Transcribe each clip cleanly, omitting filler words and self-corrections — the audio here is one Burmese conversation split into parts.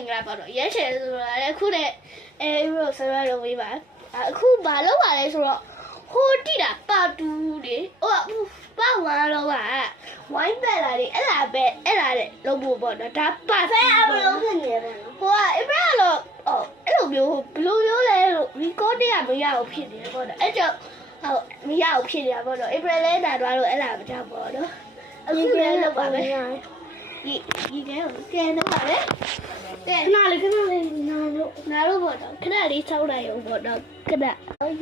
င်္ဂလာပါတော့ရဲချယ်ဆိုတာလေအခုနဲ့ရိုးဆရာလုံးပေးပါအခုဘာလုပ်ပါလဲဆိုတော့ဟိုတိတာပါတူလေဟိုပါဝါတော့ကဝိုင်းပက်လာလေအဲ့ဒါလေလုံးဖို့ပေါ့နော်ဒါပါဖဲအမလုံးဖြစ်နေတယ်ဟိုကအပြည့်တော့အဲ့လိုမျိုးဘယ်လိုမျိုးလဲလို့ recording ကမရအောင်ဖြစ်နေတယ်ပေါ့နော်အဲ့ကြောင့်ဟုတ်မရအောင်ဖြစ်နေတာပေါ့နော် April လဲတာတော့အဲ့ဒါမကြောက်ပေါ့နော်အခုလည်းလုပ်ပါမယ်ဒီကဲတော့ပါလေခဏလေးနာလို့ပေါ့တော့ခဏလေးစောင်းလိုက်အောင်ပေါ့တော့ခဏ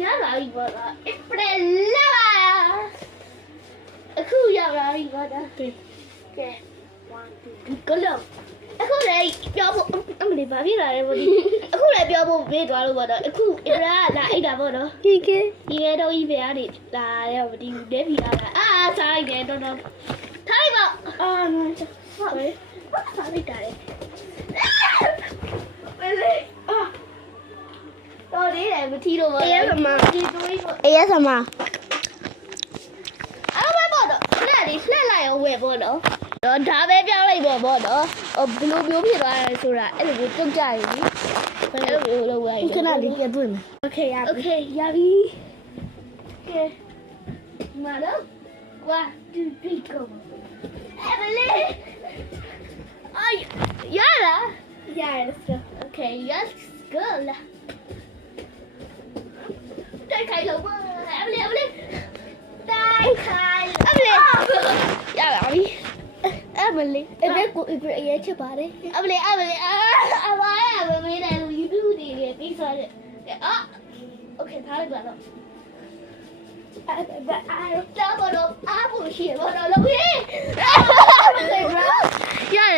ရလာပြီပေါ့တော့ April လာအခုရလာပြီပေါ့တော့ကဲ1 2 go အခုလည်းပြောဖို့အမလေးဘာဖြစ်လာလဲပေါ့ဒီအခုလည်းပြောဖို့ပြေးသွားလို့ပေါ့တော့အခု April ကလာအိတ်တာပေါ့နော်ဒီကဲတော့ဤပဲကနေလာရောဒီလက်ဖီလာစားလိုက်တယ်တော့ထားလိုက်ပါနော်ဟုတ်ပဲစားလိုက်တာလေတော်သေးတယ်မထီတော့ဘူးဒီတွေးပေါ့ ASMR အဲ့ဘက်ပေါ့တော့ခဏလေးလှက်လိုက်အောင်ဝယ်ပေါ့နော်တော့ဒါပဲပြောင်းလိုက်ပေါ့ပေါ့နော်ဘယ်လိုမျိုးဖြစ်သွားလဲဆိုတာအဲ့လိုမျိုးတုတ်ကြရည်အဲ့လိုမျိုးလုပ်လိုက် ခဏလေးပြတွေ့မယ် Okay ရပြီကဲမာတော့1 2 3 go Emily ay yara let's go okay let's go Tay khai luôn Emily Tay khai Emily Dạ bảo đi Emily em biết cuộc ý ấy chưa bà đấy Emily Emily Emily này you do the big side ok tháo được rồi Tao vào đó buổi chiều vào đó lâu đi Dạ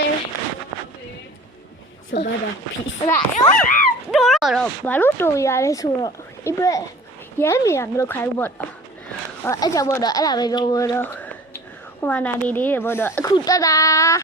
Sabada peace lại rồi bà lúc tôi ra đây xuống ít bệ dễ mình làm được khai vật ở trong vật đó là bây giờ vật đó mà nào đi để vật đó khu ta